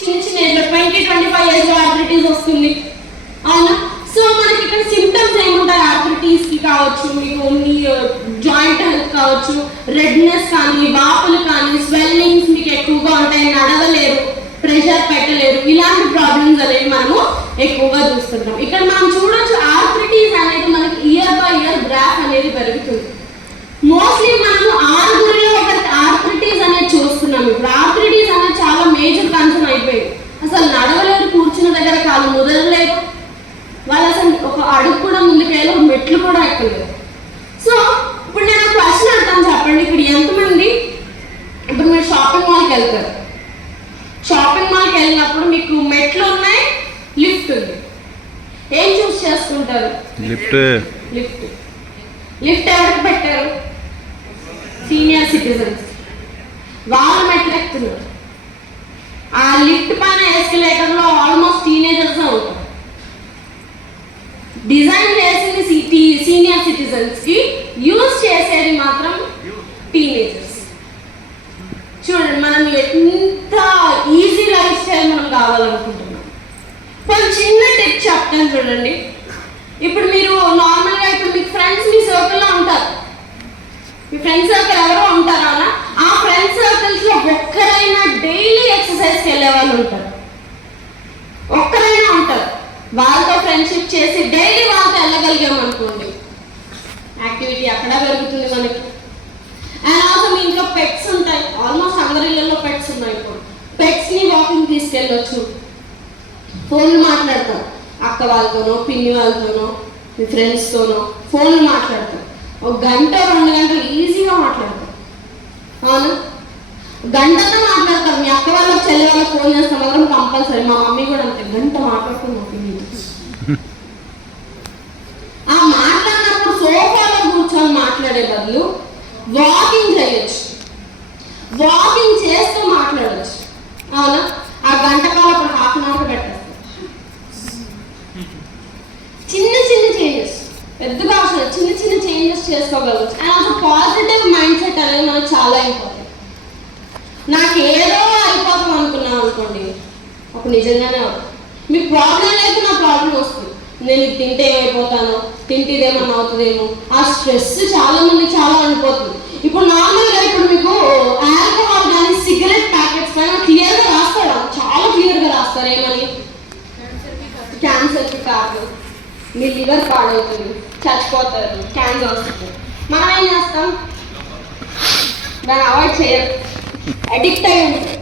చిన్న చిన్న ఏజ్లో 20-25 ఏజ్లో ఆర్థరైటిస్ వస్తుంది, అవునా? సో మనకి ఇక్కడ సిమ్టమ్స్ ఏముంటాయి? ఆర్థరైటిస్కి కావచ్చు, మీకు మీ జాయింట్ హెల్త్ కావచ్చు, రెడ్నెస్ కానీ, వాపులు కానీ, స్వెల్లింగ్స్ మీకు ఎక్కువగా ఉంటాయి, నడవలేరు, ప్రెషర్ పెట్టలేరు, ఇలాంటి ప్రాబ్లమ్స్ అనేవి మనము ఎక్కువగా చూస్తుంటాం. ఇక్కడ మనం చూడొచ్చు ఆర్థరైటిస్ అనేది మనకి ఇయర్ బై ఇయర్ గ్రాఫ్ అనేది పెరుగుతుంది. మోస్ట్లీ మనము 6గురిలో ఒకటి ఆర్థరైటిస్ అనేది చూస్తున్నాం. ఇప్పుడు ఆర్థరైటిస్ అనేది చాలా మేజర్ కన్సర్న్ అయిపోయింది. అసలు నడవలేరు, కూర్చున్న దగ్గర కాలు ముదలలేరు, వాళ్ళు అసలు ఒక అడుగు కూడా ముందుకెళ్ళి మెట్లు కూడా ఎక్కలేదు. సో ఇప్పుడు నేను క్వశ్చన్ అడతాను, చెప్పండి. ఇప్పుడు ఎంతమంది ఇప్పుడు మీరు షాపింగ్ మాల్కి వెళ్తారు, షాపింగ్ మాల్కి వెళ్ళినప్పుడు మీకు మెట్లు ఉన్నాయి, లిఫ్ట్ ఉంది, ఏం చూస్ చేసుకుంటారు? లిఫ్ట్. లిఫ్ట్ లిఫ్ట్ ఎవరికి పెట్టారు? Senior citizens. వాళ్ళు మెట్లు ఎక్కుతున్నారు. ఆ లిఫ్ట్ పైన ఎస్కలేటర్లో ఆల్మోస్ట్ టీనేజర్స్ ఉంటారు. డిజైన్ చేసింది సీనియర్ సిటిజన్స్ కి, యూజ్ చేసేది మాత్రం టీనేజర్స్. చూడండి, మనం ఎంత ఈజీ లైఫ్ స్టైల్ మనం కావాలనుకుంటున్నాం. కొంచెం చిన్న టిప్ చెప్తాను చూడండి. ఇప్పుడు మీరు నార్మల్గా ఇప్పుడు మీ ఫ్రెండ్స్ మీ సర్కిల్లో ఉంటారు, మీ ఫ్రెండ్స్ సర్కిల్ ఎవరో ఉంటారు, అలా ఆ ఫ్రెండ్స్ సర్కిల్స్ లో ఒక్కరైనా డైలీ ఎక్సర్సైజ్కి వెళ్ళే వాళ్ళు ఉంటారు, ఒక్కరైనా ఉంటారు. వాళ్ళతో ఫ్రెండ్షిప్ చేసి డైలీ వాళ్ళతో వెళ్ళగలిగాం అనుకోండి, యాక్టివిటీ అక్కడ పెరుగుతుంది మనకి. అండ్ ఆల్సో మీ ఇంట్లో పెట్స్ ఉంటాయి, ఆల్మోస్ట్ అందరి ఇళ్ళల్లో పెట్స్ ఉన్నాయి. ఇప్పుడు పెట్స్ని వాకింగ్ తీసుకెళ్ళొచ్చు, ఫోన్లు మాట్లాడతాం, అక్క వాళ్ళతోనో, పిన్ని వాళ్ళతోనో, మీ ఫ్రెండ్స్తోనో ఫోన్లు మాట్లాడతాం. 1 గంట 2 గంటలు ఈజీగా మాట్లాడతాం, అవును. గంటతో మాట్లాడతాం. మీ అక్క వాళ్ళకి, చెల్లి వాళ్ళకి ఫోన్ చేస్తాం మాత్రం కంపల్సరీ. మా మమ్మీ కూడా అంతే, గంట మాట్లాడుతున్నాం. ఆ మాట్లాడినప్పుడు సోఫాలో కూర్చొని మాట్లాడే బదులు వాకింగ్ చేయొచ్చు, వాకింగ్ చేస్తూ మాట్లాడచ్చు, అవునా? ఆ గంట కాలం అప్పుడు ½ గంట పెట్టేస్తాం. చిన్న చిన్న చేంజెస్, పెద్దగా అవసరం, చిన్న చిన్న చేంజెస్ చేసుకోగలవచ్చు. And also positive mindset అనేది మనకు చాలా ఇంపార్టెంట్. నాకు ఏదో అయిపోతాం అనుకున్నాం అనుకోండి, అప్పుడు నిజంగానే మీ ప్రాబ్లం లేదు, నా ప్రాబ్లం వస్తుంది. నేను ఇది తింటే ఏమైపోతాను, తింటే ఇదేమన్నా అవుతుందేమో, ఆ స్ట్రెస్ చాలా మంది చాలా అనిపోతుంది. ఇప్పుడు నార్మల్గా ఇప్పుడు మీకు ఆల్కహాల్ కానీ సిగరెట్ ప్యాకెట్స్ కానీ క్లియర్గా రాస్తారు, చాలా క్లియర్గా రాస్తారు. ఏమని? క్యాన్సర్కి కాదు, మీ లివర్ పాడవుతుంది, చచ్చిపోతారు, క్యాన్సర్ వస్తుంది. మనం ఏం చేస్తాం? దాన్ని అవాయిడ్ చేయాలి, అడిక్ట్ అయి ఉంటుంది.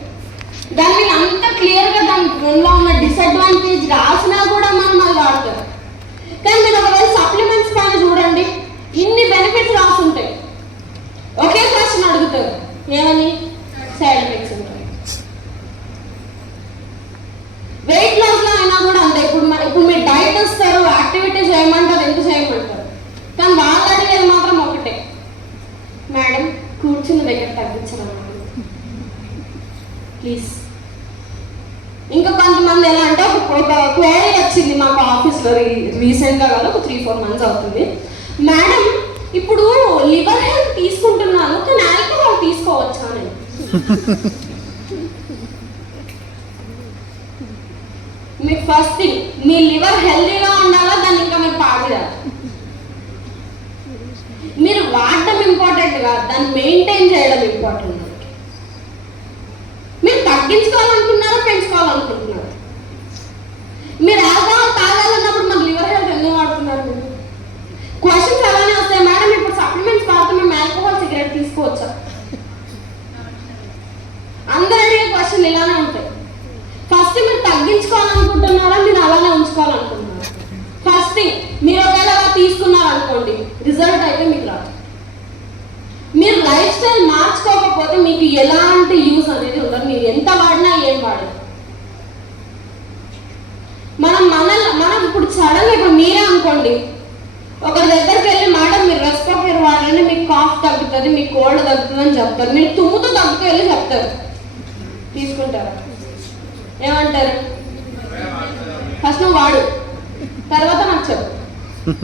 దాన్ని అంత క్లియర్గా దాని గుణంలో ఉన్న డిసడ్వాంటేజ్ రాసినా కూడా మనం అది వాడతాం. కానీ మీరు ఒకవేళ సప్లిమెంట్స్ పైన చూడండి, ఇన్ని బెనిఫిట్స్ రాసుంటాయి. ఒకే క్వశ్చన్ అడుగుతారు, ఏమని? సైడ్ ఎఫెక్ట్స్ ఉంటాయి. వెయిట్ లాస్లో అయినా కూడా అంతే. ఇప్పుడు మీరు డైట్ వస్తారు, యాక్టివిటీస్ చేయమంటారు, ఎంత చేయమంటారు, కానీ వాళ్ళు అడిగేది మాత్రం ఒకటే, మేడం కూర్చున్న దగ్గర తగ్గించాలన్నమాట ప్లీజ్. ఇంకా కొంతమంది ఎలా అంటే ఒక క్వైరీ వచ్చింది మాకు ఆఫీస్లో రీసెంట్గా కాదు, ఒక 3-4 months అవుతుంది. మేడం ఇప్పుడు లివర్ హెల్త్ తీసుకుంటున్నాను, కానీ ఆల్కహాల్ తీసుకోవచ్చా అని. మీకు ఫస్ట్ థింగ్, మీ లివర్ హెల్తీగా ఉండాలా, దాన్ని ఇంకా మీరు పాడు చేయాలి. మీరు వాడటం ఇంపార్టెంట్ కాదు, దాన్ని మెయింటైన్ చేయడం ఇంపార్టెంట్. మీరు తగ్గించుకోవాలనుకున్నారా, పెంచుకోవాలనుకుంటున్నారు? మీరు ఆల్కహాల్ తాగాలన్నప్పుడు మన లివర్ హెల్త్ ఎందుకు వాడుతున్నారు? మీరు క్వశ్చన్స్ అలానే వస్తాయి. మేడం ఇప్పుడు సప్లిమెంట్స్ వాడుతూ మేము ఆల్కహాల్ సిగరెట్ తీసుకోవచ్చా? అందరూ అడిగే క్వశ్చన్ ఇలానే ఉంటాయి. ఫస్ట్ మీరు తగ్గించుకోవాలనుకుంటున్నారా, మీరు అలానే ఉంచుకోవాలనుకుంటున్నారా? ఫస్ట్ థింగ్, మీరు ఒకవేళ అలా తీసుకున్నారనుకోండి, రిజల్ట్ అయితే మీకు రాదు. మీరు లైఫ్ స్టైల్ మార్చుకోకపోతే మీకు ఎలాంటి యూస్ అనేది ఉండదు. మీరు ఎంత వాడినా ఏం వాడదు. మనం ఇప్పుడు సడన్గా ఇప్పుడు మీరే అనుకోండి, ఒకరి దగ్గరికి వెళ్ళి మేడం మీరు రెస్పిరేటర్ వాడండి, మీకు కాఫ్ తగ్గుతుంది, మీకు కోల్డ్ తగ్గుతుంది అని చెప్తారు. మీరు తుమ్ముతో తగ్గుతూ వెళ్ళి చెప్తారు, తీసుకుంటారు. ఏమంటారు? ఫస్ట్ నువ్వు వాడు, తర్వాత నాకు చెప్పు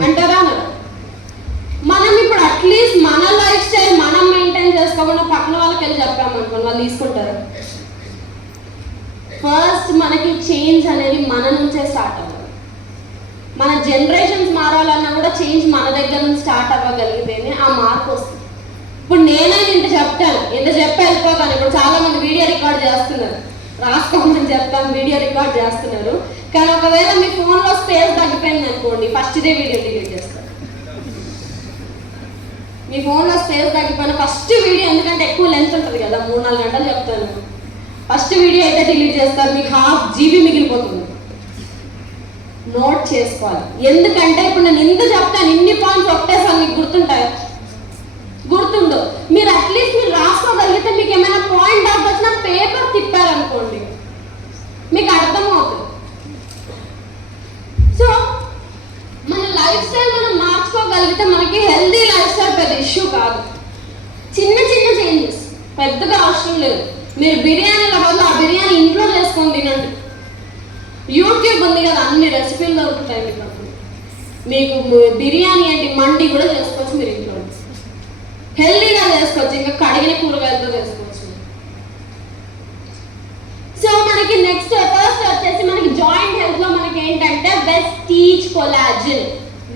అంటారా? మనం ఇప్పుడు అట్లీస్ట్ మన లైఫ్ స్టైల్ మనం మెయింటైన్ చేసుకోకుండా పక్కన వాళ్ళకి వెళ్ళి చెప్పామనుకోండి, వాళ్ళు తీసుకుంటారు. ఫస్ట్ మనకి చేంజ్ అనేది మన నుంచే స్టార్ట్ అవ్వాలి. మన జనరేషన్స్ మారాలన్నా కూడా చేంజ్ మన దగ్గర నుంచి స్టార్ట్ అవ్వగలిగితేనే ఆ మార్పు వస్తుంది. ఇప్పుడు నేనే ఇంత చెప్తాను, ఇంత చెప్పి వెళ్ళిపోతాను. ఇప్పుడు చాలా మంది వీడియో రికార్డ్ చేస్తున్నారు, రాసుకోమని చెప్తాను, వీడియో రికార్డ్ చేస్తున్నారు. కానీ ఒకవేళ మీ ఫోన్లో స్పేస్ తగ్గిపోయింది అనుకోండి, ఫస్ట్ డే వీడియో డిలీట్ చేస్తారు. మీ ఫోన్లో స్పేస్ తగ్గిపోయిన ఫస్ట్ వీడియో, ఎందుకంటే ఎక్కువ లెంత్ ఉంటుంది కదా, 3-4 గంటలు చెప్తాను, ఫస్ట్ వీడియో అయితే డిలీట్ చేస్తారు. మీకు 1/2 GB మిగిలిపోతుంది. నోట్ చేసుకోవాలి. ఎందుకంటే ఇప్పుడు నేను ఇంత చెప్తాను, ఇన్ని పాయింట్స్ ఒకటేసారి మీకు గుర్తుంటాయి, గుర్తుండో. మీరు అట్లీస్ట్ మీరు రాసుకోగలిగితే మీకు ఏమైనా పాయింట్ డౌట్ వచ్చినా పేపర్ తిప్పారనుకోండి మీకు అర్థమవుతుంది. సో మన లైఫ్ స్టైల్ మనం మార్చుకోగలిగితే మనకి హెల్దీ లైఫ్ స్టైల్ పెద్ద ఇష్యూ కాదు. చిన్న చిన్న చేంజెస్, పెద్దగా అవసరం లేదు. మీరు బిర్యానీల బదులు ఆ బిర్యానీ ఇంట్లో చేసుకొని తినండి. యూట్యూబ్ ఉంది కదా, అన్ని రెసిపీలు దొరుకుతాయి మీకు. బిర్యానీ ఏంటి, మండి కూడా చేసుకోవచ్చు మీరు ఇంట్లో, హెల్దీగా చేసుకోవచ్చు, ఇంకా కడిగిన కూరగాయలతో చేసుకోవచ్చు. సో మనకి నెక్స్ట్ ఫస్ట్ వచ్చేసి మనకి జాయింట్ హెల్త్ లో మనకి ఏంటంటే వెస్టీజ్ కొలాజిన్.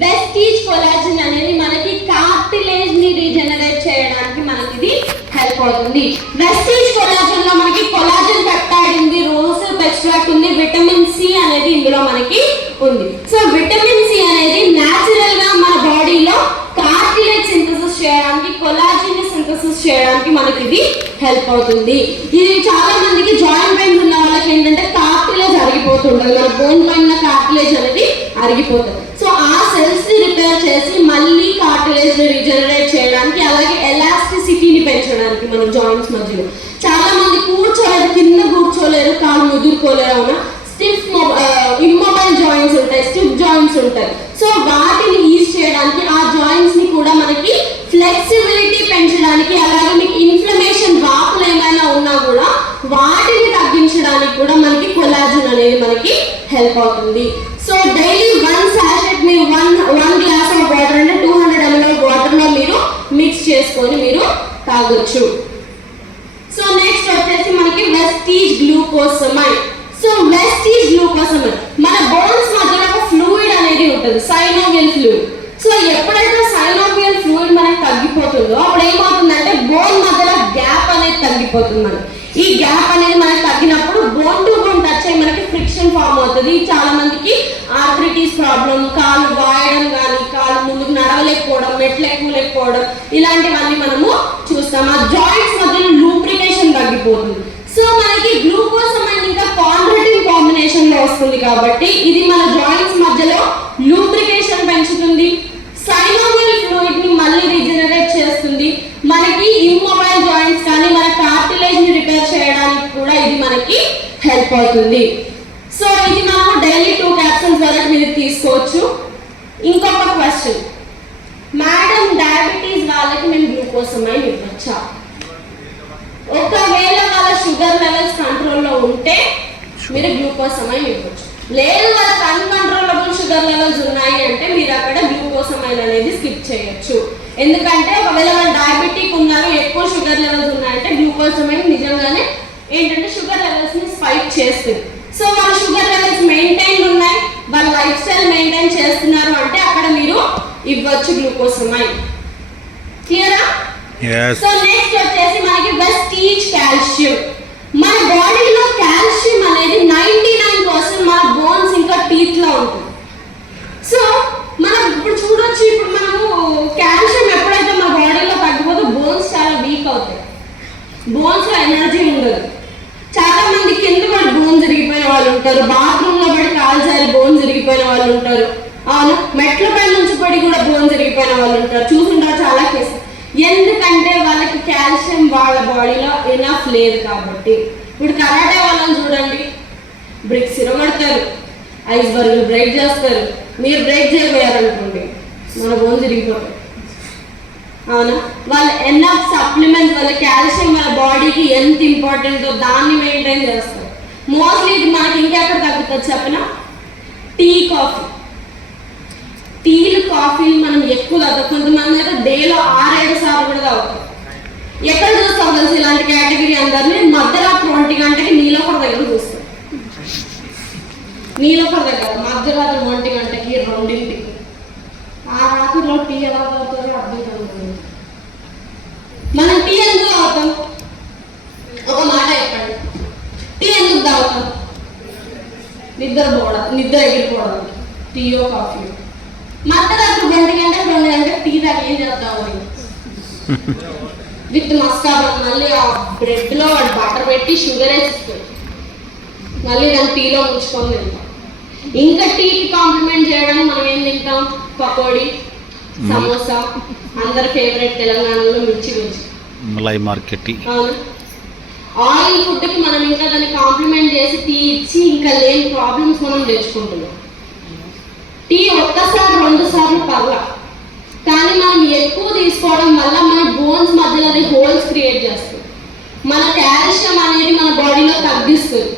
వెస్టీజ్ కొలాజిన్ అనేది మనకి కార్టిలేజ్ ని రీజనరేట్ చేయడానికి మనకి ఇది హెల్ప్ అవుతుంది. వెస్టీజ్ కొలాజిన్ లో మనకి కొలాజిన్ పెప్టైడ్ ఉంది, రోసెప్ ఎక్స్ట్రాక్ట్ ఉంది, విటమిన్ సి అనేది ఇందులో మనకి ఉంది. సో విటమిన్ సి అనేది న్యాచురల్ గా మన బాడీలో కార్టిలేజ్ సింథసిస్ చేయడానికి, కొలాజిన్ ని సింథసిస్ చేయడానికి మనకి ఇది హెల్ప్ అవుతుంది. ఇది చాలా మందికి జాయింట్ పెయిన్స్ ఉన్న వాళ్ళకి ఏంటంటే కార్టిలేజ్ అరిగిపోతుంటుంది, మన బోన్ పైన కార్టిలేజ్ అనేది అరిగిపోతుంది. సో ఆ సెల్స్ ని రిపేర్ చేసి మళ్ళీ కార్టిలేజ్ ని రీజనరేట్ చేయడానికి, అలాగే ఎలాస్టిసిటీని పెంచడానికి మన జాయింట్స్ మధ్యలో. చాలా మంది కూర్చోలేరు, కింద కూర్చోలేరు, కాళ్ళు ముదురుకోలేరు, అవునా, స్టిఫ్ ఇమ్మొబైల్ జాయింట్స్ ఉంటాయి, స్టిఫ్ జాయింట్స్ ఉంటాయి. సో వాటిని ఈజ్ చేయడానికి, ఆ జాయింట్స్ ని కూడా మనకి ఫ్లెక్సిబిలిటీ పెంచడానికి, అలాగే మీకు ఇన్ఫ్లమేషన్ వాపులు ఏమైనా ఉన్నా కూడా వాటిని తగ్గించడానికి కూడా మనకి కొలాజిన్ అనేది మనకి హెల్ప్ అవుతుంది. సో డైలీ 1 సాషెట్ మీరు 1 గ్లాస్ ఆఫ్ వాటర్ అంటే 200 ml వాటర్ లో మీరు మిక్స్ చేసుకొని మీరు తాగొచ్చు. సో నెక్స్ట్ వచ్చేసి మనకి వెస్టీజ్ గ్లూకోసమైడ్. సో వెస్టీజ్ గ్లూకోసమైడ్ మన బోన్స్ మధ్యలో ఒక ఫ్లూయిడ్ అనేది ఉంటుంది, సైనోవియల్ ఫ్లూయిడ్. సో ఎప్పుడైతే సైనోవియల్ ఫ్లూయిడ్ మనకి తగ్గిపోతుందో అప్పుడు ఏమవుతుందంటే బోన్ మధ్యలో గ్యాప్ అనేది తగ్గిపోతుంది. మనకి ఈ గ్యాప్ అనేది మనకి తగ్గినప్పుడు బోన్ టు బోన్ టచ్ అయ్యి మనకి ఫ్రిక్షన్ ఫామ్ అవుతుంది. చాలా మందికి ఆర్థరైటిస్ ప్రాబ్లం, కాళ్ళు వాయడం కానీ, కాళ్ళు ముందుకు నడవలేకపోవడం, మెట్లు ఎక్కువలేకపోవడం, ఇలాంటివన్నీ మనము చూస్తాం. ఆ జాయింట్స్ మధ్యలో లూబ్రికేషన్ తగ్గిపోతుంది. సో మనకి గ్లూకోసమైడ్ ఇంకా కాండ్రోటిన్ కాంబినేషన్ లో వస్తుంది కాబట్టి ఇది మన జాయింట్స్ మధ్యలో లూబ్రికేషన్ పెంచుతుంది, సైనోవియల్ ఫ్లూయిడ్ ని మళ్ళీ రీజనరేట్ చేస్తుంది, మనకి ఇమ్మొబైల్ జాయింట్స్ కానీ మన కార్టిలేజ్ ని రిపేర్ చేయడానికి కూడా ఇది మనకి హెల్ప్ అవుతుంది. సో ఇది మనము డైలీ 2 క్యాప్సూల్స్ వరకు మీరు తీసుకోవచ్చు. ఇంకొక క్వశ్చన్, మేడం డయాబెటీస్ వాళ్ళకి మేము గ్లూకోసమైడ్ ఇవ్వచ్చా? ఒకవేళ వాళ్ళ షుగర్ లెవెల్స్ కంట్రోల్లో ఉంటే మీరు గ్లూకోసమైడ్ ఇవ్వచ్చు. లేదు వాళ్ళకి అన్కంట్రోలబుల్ షుగర్ లెవెల్స్ ఉన్నాయి అంటే మీరు అక్కడ గ్లూకోసమైడ్ అనేది స్కిప్ చేయొచ్చు. ఎందుకంటే ఒకవేళ వాళ్ళు డయాబెటిక్ ఉన్నారు, ఎక్కువ షుగర్ లెవెల్స్ ఉన్నాయంటే గ్లూకోసమైడ్ నిజంగానే ఏంటంటే షుగర్ లెవెల్స్ ని స్పైక్ చేస్తుంది. సో వాళ్ళ షుగర్ లెవెల్స్ మెయింటైన్ ఉన్నాయి, వాళ్ళ లైఫ్ స్టైల్ మెయింటైన్ చేస్తున్నారు అంటే అక్కడ మీరు ఇవ్వచ్చు గ్లూకోసమైడ్. క్లియరా? సో నెక్స్ట్ వచ్చేసి మనకి వెస్టీజ్ కాల్షియం. మన బాడీలో కాల్షియం అనేది 99% మన బోన్స్ ఇంకా టీత్ లో ఉంటుంది. సో మనం ఇప్పుడు చూడొచ్చు, ఇప్పుడు మనము కాల్షియం ఎప్పుడైతే మన బాడీలో తగ్గిపోతే బోన్స్ చాలా వీక్ అవుతాయి, బోన్స్ లో ఎనర్జీ ఉండదు. చాలా మంది కింద పడి బోన్స్ ఇరిగిపోయిన వాళ్ళు ఉంటారు, బాత్రూమ్ లో పడి కాలు జారి బోన్స్ ఇరిగిపోయిన వాళ్ళు ఉంటారు, అవును, మెట్ల పై నుంచి పడి కూడా బోన్స్ ఇరిగిపోయిన వాళ్ళు ఉంటారు, చూసుంటారు చాలా కేసు. ఎందుకంటే వాళ్ళకి కాల్షియం వాళ్ళ బాడీలో ఎనఫ్ లేదు కాబట్టి. ఇప్పుడు కరాటే వాళ్ళని చూడండి, బ్రిక్స్ ఇరగొడతారు, ఐస్బర్గ్లు బ్రేక్ చేస్తారు. మీరు బ్రేక్ చేయబోయారనుకోండి మన బోన్స్ ఇరిగిపోతాయి, అవునా. వాళ్ళు ఎనఫ్ సప్లిమెంట్స్, వాళ్ళ కాల్షియం వాళ్ళ బాడీకి ఎంత ఇంపార్టెంటో దాన్ని మెయింటైన్ చేస్తారు. మోస్ట్లీ ఇది మనకి ఇంకెక్కడ తగ్గుతుంది చెప్పిన, టీ కాఫీ. టీలు కాఫీలు మనం ఎక్కువ తాగుతాం, కొంతమంది అయితే డేలో 6-7 సార్లు కూడా తాగుతాం. ఎక్కడ చూస్తాం కలిసి ఇలాంటి కేటగిరీ అందరినీ మధ్యరాత్రి 1 గంటకి నీళ్ళ కూడా దగ్గర చూస్తాం. నీలోపర్ దగ్గర మధ్యరాత్రి 1 గంటకి 2ంటికి ఆ రాత్రిలో టీ ఎలా తాగుతుందో అర్థం కాదు. మనం టీ ఎందుకు తాగుతాం? ఒక మాట చెప్పండి, టీ ఎందుకు తాగుతాం? నిద్ర ఎగిరిపోవడం, టీయో కాఫీయో. మధ్యరాత్రి 1 గంటకి 2 గంటకి టీ తాగి ఏం చేద్దామని విత్ మస్కాబన్, మళ్ళీ ఆ బ్రెడ్లో బటర్ పెట్టి షుగర్ వేసిపోయి మళ్ళీ దాన్ని టీలో ముంచుకొని తింటాం. ఇంకా టీకి కాంప్లిమెంట్ చేయడానికి మనం ఏం తింటాం? పకోడీ, సమోసా, అందరి ఫేవరెట్ తెలంగాణలో మిర్చి బజ్జీ, మలై మార్కెట్. అవును, ఆయిల్ ఫుడ్కి మనం ఇంకా దాన్ని కాంప్లిమెంట్ చేసి టీ ఇచ్చి ఇంకా లేని ప్రాబ్లమ్స్ మనం తెచ్చుకుంటున్నాం. టీ ఒక్కసారి 2 సార్లు పర్లా, కానీ మనం ఎక్కువ తీసుకోవడం వల్ల మన బోన్స్ మధ్యలో హోల్స్ క్రియేట్ చేస్తుంది. మన కాల్షియం అనేది మన బాడీలో తగ్గిస్తుంది.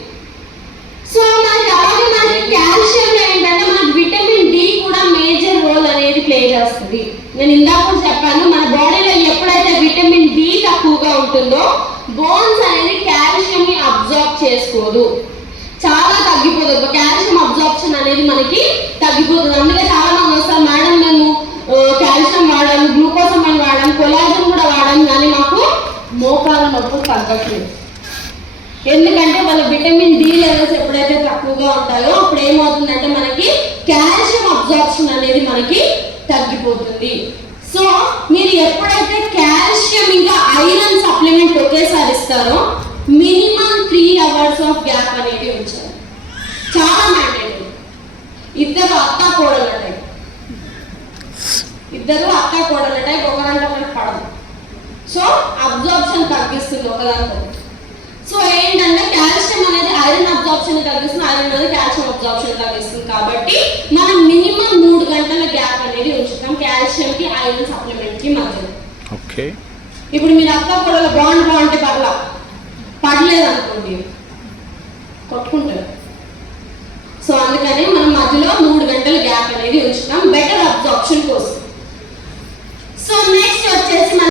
సో మనకి అలాగే మనకి కాల్షియంలో ఏంటంటే మనకి విటమిన్ డి కూడా మేజర్ రోల్ అనేది ప్లే చేస్తుంది. నేను ఇందాక చెప్పాను, మన బాడీలో ఎప్పుడైతే విటమిన్ డి తక్కువగా ఉంటుందో బోన్స్ అనేది కాల్షియంని అబ్జార్బ్ చేసుకోదు, చాలా తగ్గిపోతుంది. కాల్షియం అబ్జార్ప్షన్ అనేది మనకి తగ్గిపోతుంది. అందుకే చాలా మంది వస్తారు, మేడం మేము కాల్షియం వాడాము, గ్లూకోసమైన్ వాడాము, కొలాజన్ కూడా వాడాము, కానీ మాకు మోకాల నొప్పులు తగ్గట్లేదు. ఎందుకంటే వాళ్ళ విటమిన్ డి లెవెల్స్ ఎప్పుడైతే తక్కువగా ఉంటాయో అప్పుడు ఏమవుతుందంటే మనకి కాల్షియం అబ్జార్ప్షన్ అనేది మనకి తగ్గిపోతుంది. సో మీరు ఎప్పుడైతే కాల్షియం ఇంకా ఐరన్ సప్లిమెంట్ ఒకేసారి ఇస్తారో మినిమం 3 అవర్స్ ఆఫ్ గ్యాప్ అనేది ఉంచాలి. చాలా మ్యాండేటరీ. ఇద్దరు అత్త కోడల టైప్ ఒకరంటే ఒకరికి పడదు. సో అబ్జార్ప్షన్ తగ్గిస్తుంది ఒకదానితో. సో ఏంటంటే కాల్షియం అనేది ఐరన్ అబ్జార్ప్షన్ తగ్గిస్తుంది, ఐరన్ అనేది కాల్షియం అబ్జార్ప్షన్ తగ్గిస్తుంది. కాబట్టి మనం మినిమం 3 గంటల గ్యాప్ అనేది ఉంచుతాం కాల్షియం కి ఐరన్ సప్లిమెంట్ కి మధ్యలో. ఓకే, ఇప్పుడు మీరు అత్త కోడల బాండ్ బాగుంటే పడలేదు అనుకోండి, కొట్టుకుంటారు. సో అందుకని మనం మధ్యలో 3 గంటల గ్యాప్ అనేది ఉంచుతాం బెటర్ అబ్జార్ప్షన్ కోసం. సో నెక్స్ట్ వచ్చేసి